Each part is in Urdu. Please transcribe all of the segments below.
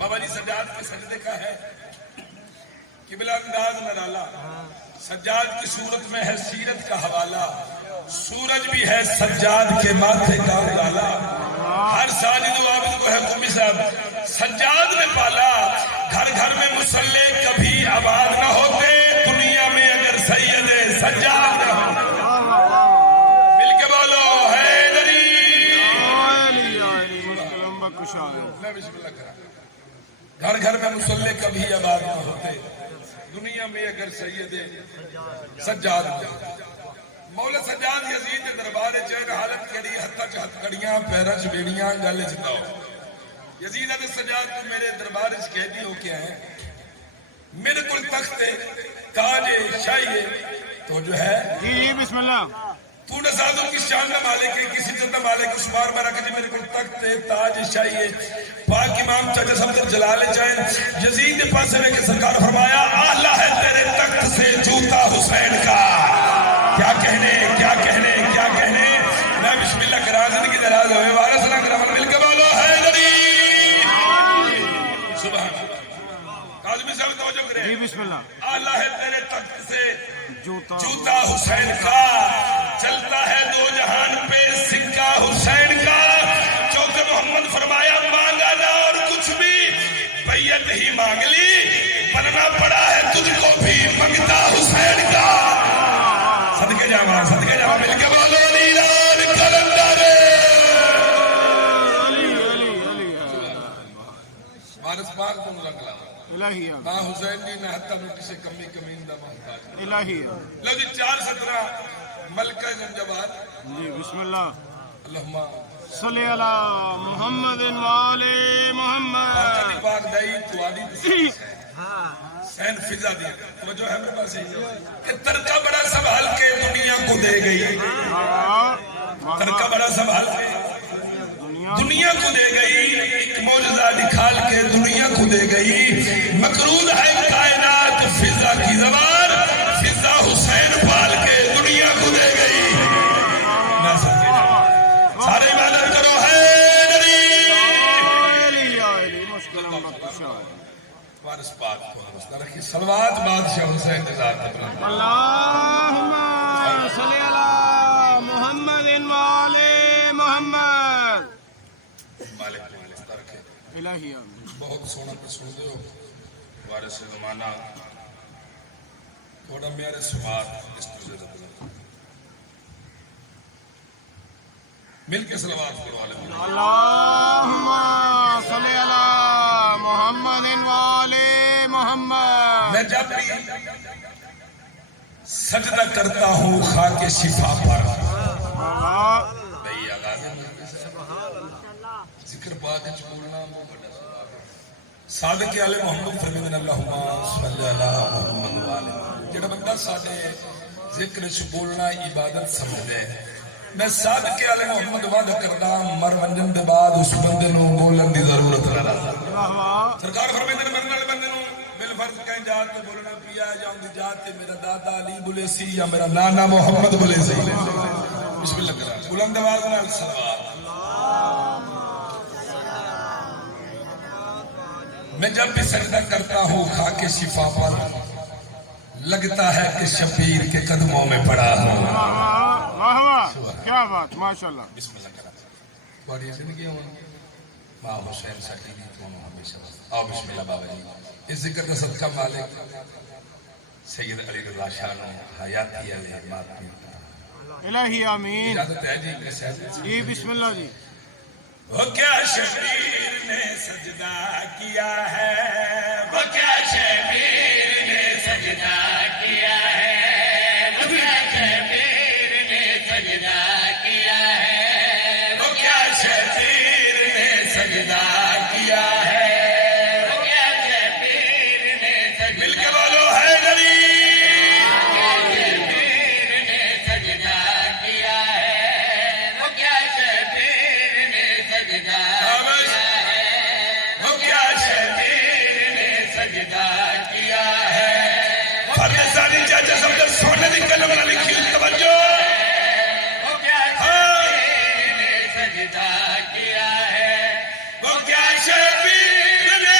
بابا جی سجاد کے سجدے کا ہے قبلہ انداز نرالا، سجاد کی صورت میں ہے سیرت کا حوالہ، سورج بھی ہے سجاد کے ماتھے کا اجالا، ہر ساجد و عابد کو ہے قومی صاحب سجاد میں پالا، گھر گھر میں مصلی کبھی آباد نہ ہوتے دنیا میں اگر سید سجاد نہ ہوتے۔ مل کے بولو حیدری، میں بسم اللہ کرا، گھر گھر میں مصلی کبھی آباد نہ ہوتے دنیا میں اگر سید سجاد نہ ہوتے۔ مولا سجاد یزید دربار چین حالت کری حتی چہت کڑیاں پیرچ بیڑیاں گل جتاؤ۔ یزید علیہ سجاد تو میرے دربار اس قیدی ہو کے آئے، میرے کل تخت تاج شاہی تو جو ہے جی بسم اللہ، تو نے سادوں کی شان نہ مالک ہے، کسی جنہ مالک اس بار میں رکھ جی میرے کل تخت تاج شاہی پاک امام چاچا سمجھر جلال چین یزید نے پاس میں کہ سرکار فرمایا آلہ ہے تیرے تخت سے جوتا حسین کا۔ کیا کہنے کیا کہنے کیا کہنے، میں بسم اللہ کرا زندگی دراز ہوئے وارث نہ کرا مل کے بولو حیدری سبحان کاظمی صاحب توجہ کریں جی بسم اللہ، آلہ ہے تیرے تخت سے جوتا حسین کا، چلتا ہے دو جہان پہ سکہ حسین کا، چوکے محمد فرمایا مانگا نہ اور کچھ بھی بیعت ہی مانگ لی، بننا پڑا ہے تجھ کو بھی منگتا حسین کا۔ صدقے جاوا مل کے بولو نیلان کلندر وارث پاک تم لگلا الہیہ نہ حسین جی نہ حتی میں کسی کمی کمین دا محتاج الہیہ۔ لو جی 417 ملکہ زنجبار جی بسم اللہ، اللہم صلی علی محمد وآل محمد۔ علی پاک دائی تو آدھی سین فضا دی توجہ ہے میرے پاس کہ ترکہ بڑا سنبھال کے دنیا کو دے گئی، ترکہ بڑا سنبھال کے دنیا کو دے گئی، ایک معجزہ نکھال کے دنیا کو دے گئی، مقرود ہے کائنات فضا کی زبان، فضا حسین پال کے دنیا کو دے گئی۔ سارے عبادت کرو حیدری وارث پاک کو حوصلہ رکھی، صلوات بادشاہ حسین ذات پر اللہم صلی علی محمد وآل محمد۔ مالک کو حوصلہ رکھے۔ الہیہ بہت سونا پہ سن دو وارث زمانہ تھوڑا میرے سوات اس پر ضرورت مل کے صلوات کرو عالم اللہم صلی علی محمد وآل محمد۔ میں جب بھی سجدہ کرتا ہوں خاک شفا پر بھئی آغاز ذکر پاک چھوڑنا صادق علی محمد فرمیدن اللہم صلی علی محمد وآلہ، جڑا بندہ ساڑھے ذکر چھوڑنا عبادت سمجھے، میں صادق علی محمد وعدہ کردا مر ونجن دے بعد اس بندے نو بولن دی ضرورت نہ رہا۔ سرکار فرمیدن مرن والے بندے نو بالفرض کہیں جات تے بولنا پیا جاؤں دی جات تے میرا دادا علی بولے سی یا میرا نانا محمد بولے سی۔ بسم اللہ کرا بلند آواز نال صلوات۔ میں جب بھی سجدہ کرتا ہوں خاک شفا پر، لگتا ہے کہ شبیر کے قدموں میں پڑا ہوں۔ واہ واہ کیا بات ماشاءاللہ۔ بسم اللہ کرا بڑی زندگی ہوں ماں حسین سکینی تمام ہمیشہ آؤ بسم اللہ بابا جی اس ذکر کا صدقہ مالک سید علی رضا شاہ نے حیاتی علیہ مات کی الہی آمین۔ اجازت ہے جی کہ صاحب جی بسم اللہ جی۔ وہ کیا شبیر نے سجدہ کیا ہے، وہ کیا شبیر نے سجدہ کیا ہے، وہ کیا شبیر نے سجدہ کیا ہے، وہ کیا شبیر نے سجدہ کیا ہے، وہ کیا شبیر نے سجدہ مل کے بولو حیدری شبیر نے سجدہ کیا ہے، وہ کیا شبیر نے سجدہ کیا ہے، وہ کیا شبیر نے سجدہ کیا ہے۔ فتح ثانی چاچا سمجھے سونے دی کلم نہ لکھی توجہ، وہ کیا شبیر نے سجدہ کیا ہے، وہ کیا شبیر نے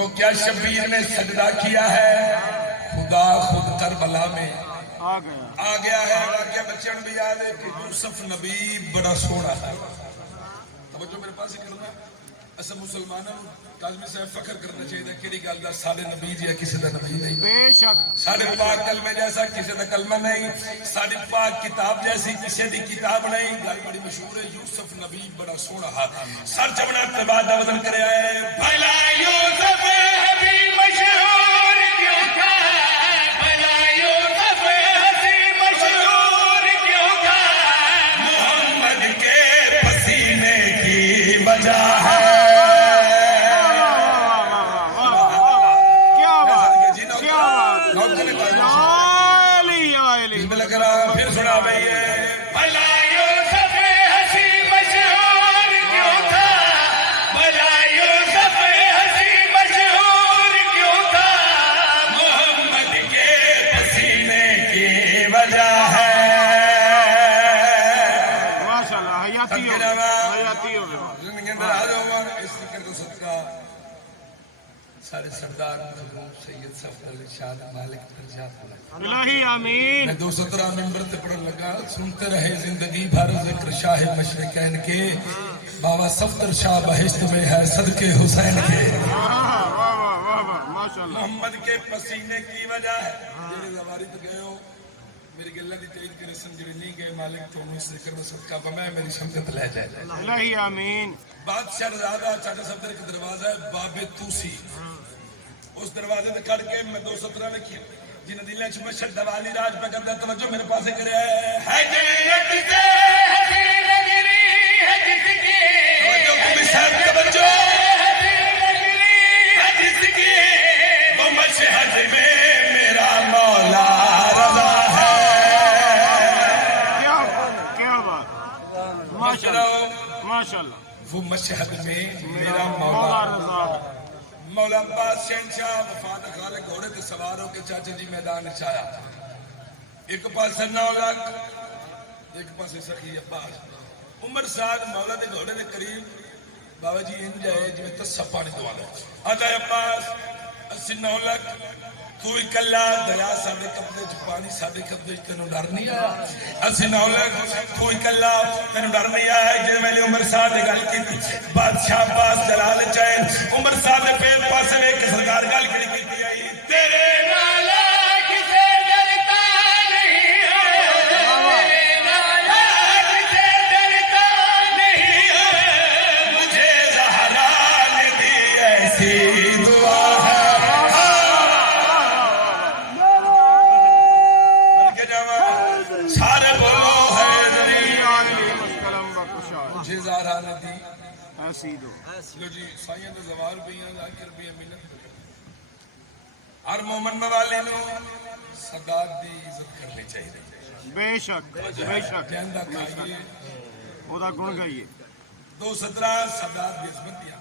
دیکھو کیا شبیر نے سجدہ کیا ہے، خدا خود کربلا میں آ گیا آ گیا ہے. واقعہ بچوں بھی یاد ہے کہ یوسف نبی بڑا سونا ہے. توجہ میرے پاس ہی کرنا. اصل مسلمانوں کاظمی صاحب فخر کرنا چاہیے کہ گل کا سارے نبی جی کسی کا نبی نہیں. بے شک سارے پاک کلمے جیسا کسی کا کلمہ نہیں، ساری پاک کتاب جیسی کسی کی کتاب نہیں. گل بڑی مشہور ہے، یوسف نبی بڑا سونا ہے. سر چبنا کے بعد وزن کرے آئے بھلا یوسف نبی مشہور کیوں تھا، بھلا یوسف نبی مشہور کیوں تھا، محمد کے پسینے کی وجہ ہے. پھر سنا بھائی بھلا یوسف ہنسی مشہور کیوں تھا، بھلا یوسف ہنسی مشہور کیوں تھا، محمد کے پسینے کی وجہ ہے. ماشاء اللہ حیاتی ہو گیا. زندگی اندر آ جاؤ اس فکر کو صدقہ سارے سردار محبوب سید صفدر علی شاہ مالک پرجات الہی آمین. میں 217 ممبر تے پڑھن لگا. سنتے رہے زندگی بھر ذکر شاہ مشرقین کے، بابا صفدر شاہ بہشت میں ہے صدقے حسین کے. ماشاء اللہ. محمد کے پسینے کی وجہ ہے. جڑے زواری تو گئے ہو میری گلہ دی تائید کے رسم جڑے نہیں گئے، مالک تو اس ذکر و صدقہ بمائے میری سمجھت لے جائے. الہی آمین. بادشاہ رضا چاچا صفدر کا دروازہ ہے باب توسی. اس دروازے سے کھڑ کے میں 217 لکھی جن دلیں چ مشہد دوالی راج پہ کرتا. توجہ میرے پاس کرے ہے جنت سے حسین نگری ہے جس کی، توجہ کو صاحب توجہ ہے جس کی، وہ مشہد میں میرا مولا رضا ہے. کیا بات. ماشاء اللہ ماشاء اللہ. وہ مشہد میں میرا مولا مولا رضا. مولا عباس شہنشاہ وفات خالق گھوڑے تے سوار ہو کے چاچا جی میدان وچ آیا. ایک پاس 9 لاکھ، ایک پاس سخی عباس. عمر سعد مولا دے گھوڑے دے قریب بابا جی انج ہے جویں تسا پانی دوانا. آتا عباس 9 لاکھ تو اکلا دریا ساڈے قبضے چ پانی ساڈے قبضے چ تینوں ڈر نہیں آیا. 9 لاکھ تو اکلا تینوں ڈر نہیں آیا. جے ویلے عمر صاحب نے گل کی بادشاہ عباس جلال چین عمر صاحب نے پیر پاس ایک سرکار گل کی آئی تیرے نال کسے ڈرتا نہیں ہے، تیرے نال کسے ڈرتا نہیں ہے، مجھے زہرا نے دی ایسی دعا ہے. سارے بولو ہے مشکلم بخشا. مجھے زہرا نے دی ایسی دو. لو جی سائیاں دے زوال بیاں ذاکر بیاں منت. ہر مومن موالی نو صداق دی عزت کرنی چاہیے. بے شک بے شک. جہندہ کھائیے وہ گن گائیے. 217 صداق دی عزت دیا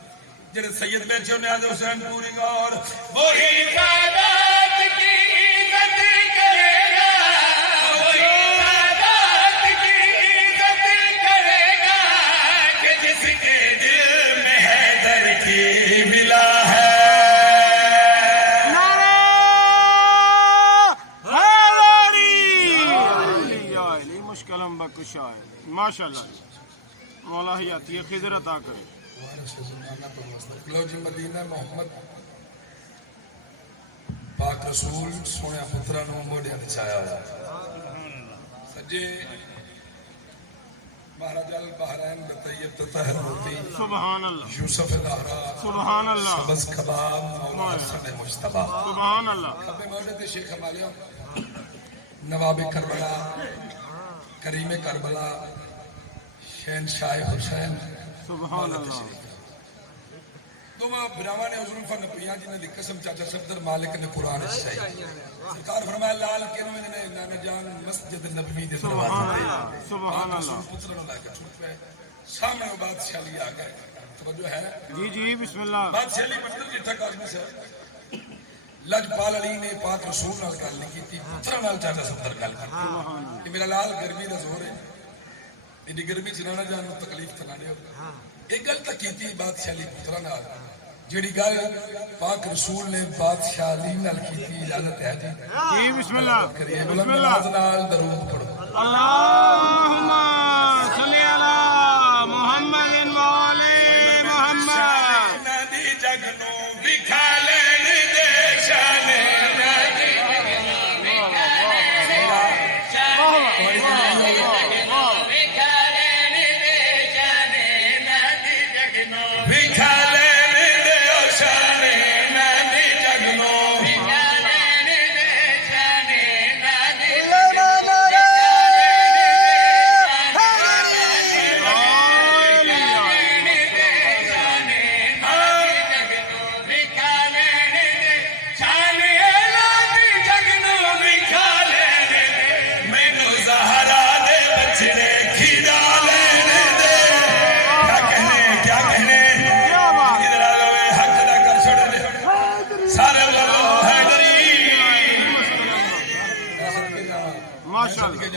جڑے سید بیٹھے ہونے آج حسین پوری اور وہی سادات کی عزت کرے گا، وہی سادات کی عزت کرے گا کہ جس کے دل میں حیدر کی ملا ہے. مشکلم بخشا. ماشاء اللہ. مولا حیاتی خضر عطا کرے. لو جی مدینہ محمد پاک رسول سونے پترا نو موڑیا بچایا ہوا سجے مہاراجا البحرین بطیب تطہر ہوتی سبحان اللہ. یوسف دہرا سبحان اللہ. سبز کباب مولا حسن مجتبی. سبحان اللہ. خبر موڑے تھے شیخ ہمالیہ نواب کربلا کریم کربلا شہنشاہ حسین. سبحان اللہ. دوما براوا نے حضور فرمایا جنہاں دی قسم چاچا صفدر مالک نے قرآن چاہیے. سرکار فرمایا لال کینو نے نانا جان مسجد نبوی دے دروازے تے سبحان اللہ. پتر نو لا کے چھوٹ پے سامنے وہ بادشاہ علی آ گئے. توجہ ہے جی جی بسم اللہ. بادشاہ علی پتر جٹھا کاظمی سے لجپال علی نے پاک رسول نال گل نہیں کیتی، پتر نال چاچا صفدر گل کی کہ میرا لال گرمی دا زور ہے، ایڈی گرمی چ نانا جان نو تکلیف تھا نہ دیو. ایک گل تک کیتی بادشاہ علی پتر نال جڑی گل پاک رسول نے بادشاہ علی نال کیتی اجازت ہے جی جی بسم اللہ کریے بسم بلند اللہ آواز نال درود پڑھو اللہم صلی علی محمد وعلی محمد ندی جگ نو وکھا لین دے شان ندی وکھا لین دے شان ندی جگ نو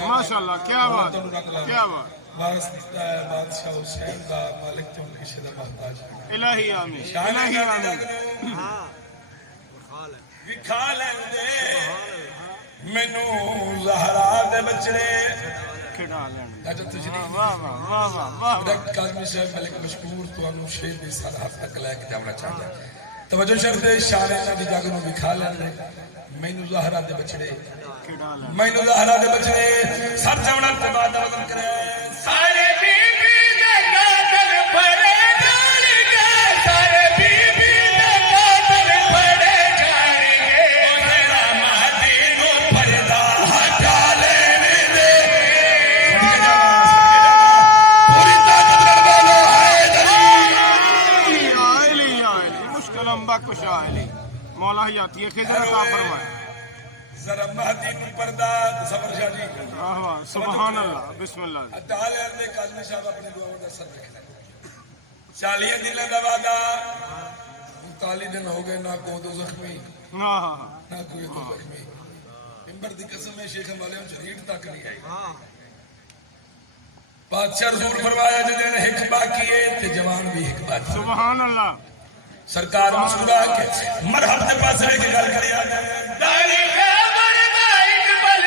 ماشاءاللہ کیا بات کیا بات وارث دیتا ہے بادشاہ حسین دا مالک تو کسی دا محتاج الہی آمین شان الہی آمین وکھا لیندے مینوں زہرا دے بچڑے کھڑا لین اچھا تشریف واہ واہ واہ واہ واہ ڈاکٹر کاظمی صاحب ملک مشکور تانوں شیر دی سرحد تک لے کے جانا چاہتا ہے توجہ شرط شان دی جگ نو وکھا لیندے مینوں زہرا دے بچڑے کھڑا لین مینوں زہرا دے بچڑے سر چوڑا تے بعد وطن کرے سارے بی بی دے قاتل پڑے جان گے سارے بی بی دے قاتل پڑے جان گے او تیرا مہدی نو پردہ ہٹا لین دے پوری طاقت والا علی مشکل امبا کشا علی مولا حیاتی خضر عطا فرمائے ذرا مہدی نو پردہ صبر شاہ جی واہ واہ سبحان اللہ بسم اللہ ڈال دے کاظمی صاحب اپنی دعاؤں کا سر رکھنا 40 دن دا وعدہ 39 دن ہو گئے نہ کو دو زخمی ہاں ہاں نہ کوئی دو زخمی ممبر دی قسم ہے شیخ والیاں شریف تک نہیں آئی بادشاہ رسول فرمایا جدین ایک باقی ہے تے جوان بھی ایک باقی سبحان اللہ سرکار مسکرا کے مرحب دے پاس رہ کے گل کریا داری خیبر دا ایک پل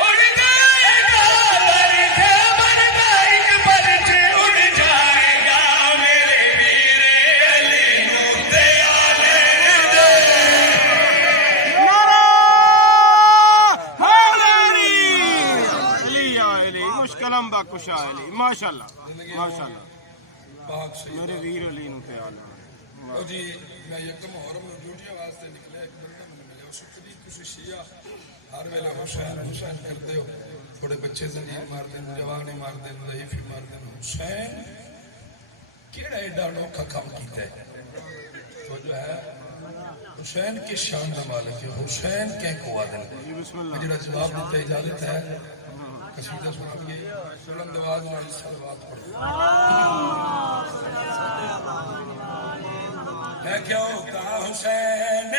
اڑ جائے گا داری خیبر دا ایک پل اڑ جائے گا میرے ویر علی نو تے آلے دے علی مشکل امبا کشا علی ماشاءاللہ ماشاءاللہ پاک سید میرے ویر علی نو تے آلے او جی میں یکم محرم میں ڈیوٹیاں واسطے نکلے ایک بندہ میں ملے اس کدی تسی شیعہ ہر ویلے حسین حسین کرتے ہو تھوڑے بچے زنجیر مار دیں جوانے مار دیں ضعیف مار دیں حسین کیڑا ایڈا انوکھا کام کیتا ہے تو جو ہے حسین کے شان کا مالک ہے حسین کے کو آدم بسم اللہ جڑا جواب دیتا اجازت ہے قصیدہ سنائیے بلند آواز نال صلوات پڑھو ہے کیا ہوتا حسین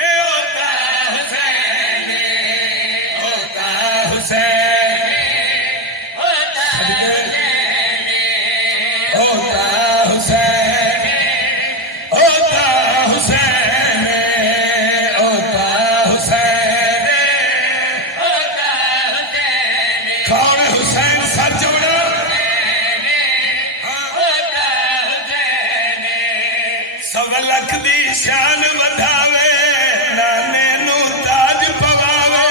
ہوتا حسین ہوتا حسین ہوتا حسین ہوتا حسین ہوتا حسین ہوتا حسین ہوتا حسین کون حسین سر جوڑا سوا لکھ دی شان ودھاوے نانے نو تاج پواوے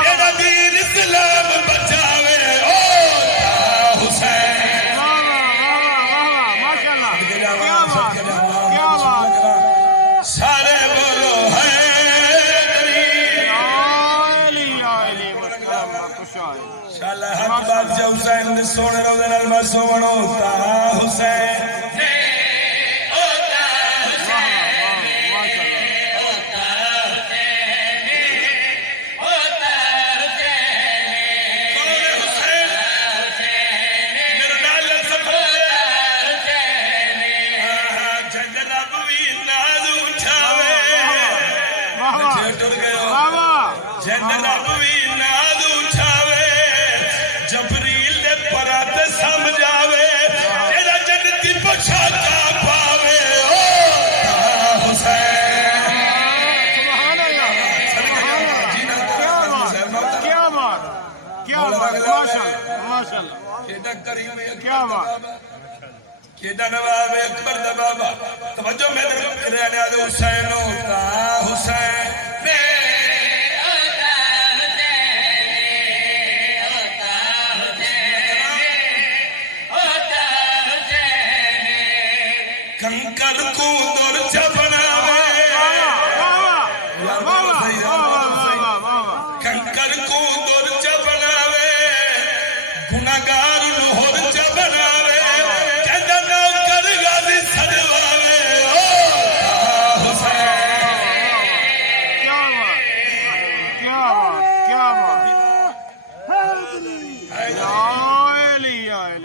ایڈا دین اسلام بچاوے او حسین ماشاءاللہ کیا بات سارے بولو حیدری شالا حق بادشاہ حسین دے سونے روزے نال میں سونا ہوتا حسین جبریل دے پرات سمجھاوے کیڈا کریم کیا بات کیڈا نواب اکبر دا بابا توجہ میں رہنے والے حسین ہوتا حسین کنکر کو دور چپناوے کنکر کو دور چپناوے گناہگار نہور چپناوے کہندا نوکر غازی سجواوے او حسین کیا بات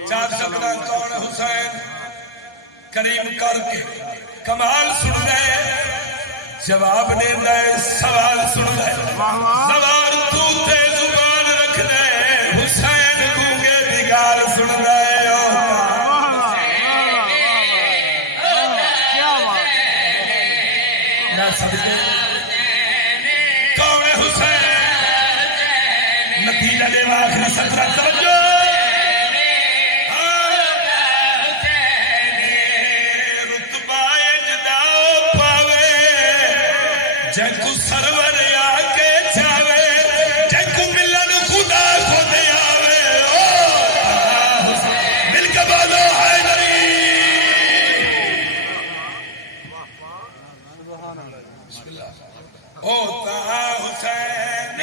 چار شبدان کون حسین کریم کر کے کمال سن رہے جواب دے رہے سوال سن رہے سوال تو تے زبان رکھ دے حسین گونگے دی گال سن رہے نہ سمجھے کون ہے حسین نتیجہ دے آخری سطرہ توجہ جن کو سرور آکے چاوے جن کو ملن خدا خود آوے مل کے بولو حیدری بسم اللہ ہوتا حسین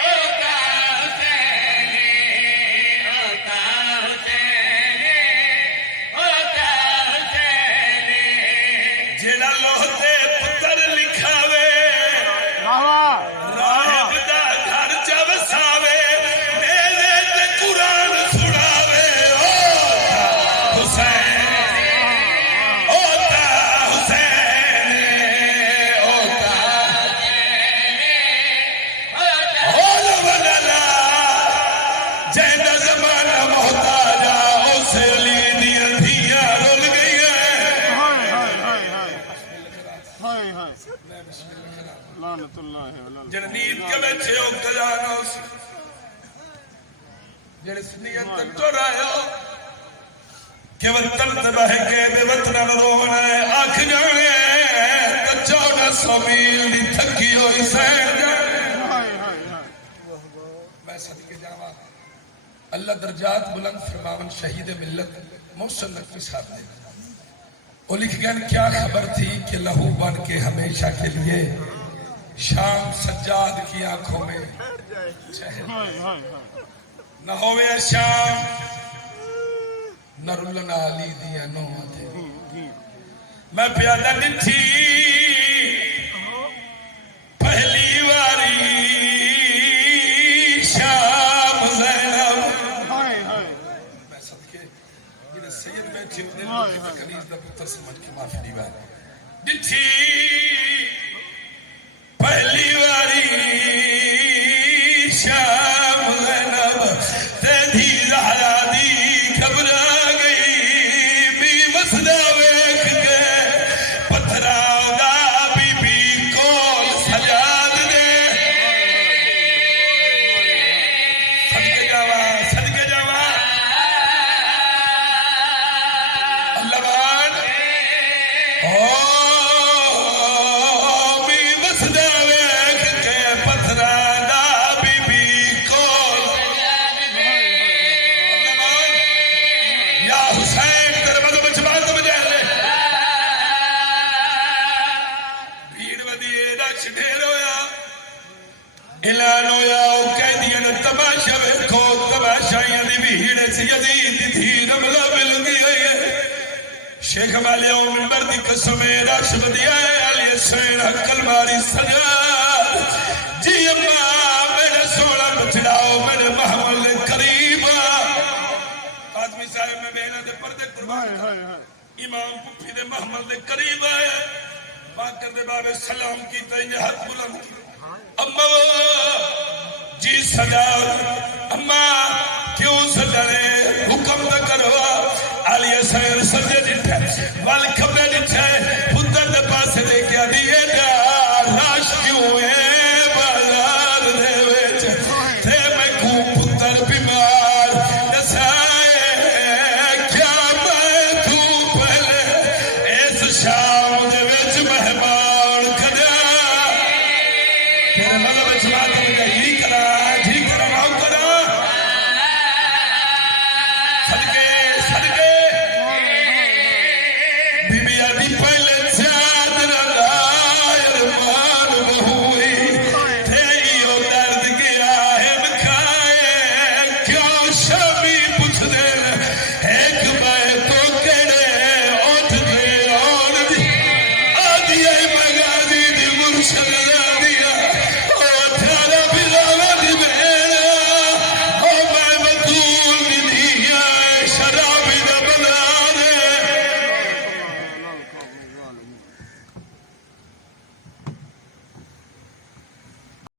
ہوتا حسین ہوتا حسین ہوتا حسین جڑا لوہتے پتر لکھاوے راہب دا گھر چ وساوے میلے تے قرآن سناوے حسین ہوتا حسین ہوتا ہول ولا جیندا زمانہ محتاجا اس علی دی دھیاں رول گئی جڑ نیند کے بیٹھے ہو کلانا جڑ سنیت ٹر آیا کہ وطن تباہ کے بے وطنہ رونا ہے آنکھ جانے تو 1400 میل دی تھکی ہوئی سین جانے میں صدقے جاوا اللہ درجات بلند فرماون شہید ملت محسن نقوی صاحب نے وہ لکھ گئے کیا خبر تھی کہ لہو بن کے ہمیشہ کے لیے شام سجاد کی آنکھوں میں نہ ہوئے شام نہ رلنا علی دیا نو تھے میں پیادہ نٹھی پہلی واری شام زینب میں صدقے یہ سید بیٹھی ہوتے ہیں کنیز دا پتر سمجھ کے معافی دیوار نٹھی پہلی واری شام زینب تیدھی زہرا دی گھبرا گئی بی مسدہ ویکھ کے پتھراؤ دا بی بی کول سجاد دے صدقے جاوا اللہ بان اعلان ہویا او قیدیاں نے تماشا ویکھو تماشائیاں دی بھیڑ سی یزید دی دھی رملا مل گئی ہے شیخ مالیو منبر دی قسم راشد دیا ہے علی حسین حقل ماری سجاد جی اماں میرے سونا بچڑاؤ میرے محمد قریب آدمی صاحب میں بہنہ دے پردے قربان امام پپی دے محمد دے قریب آئے باکر دے بابے سلام کی تینجے ہاتھ بلند کی اما جی سجا اما کیوں سجنے حکم نہ کرو علی حسین سجدے جٹھے وال کھبے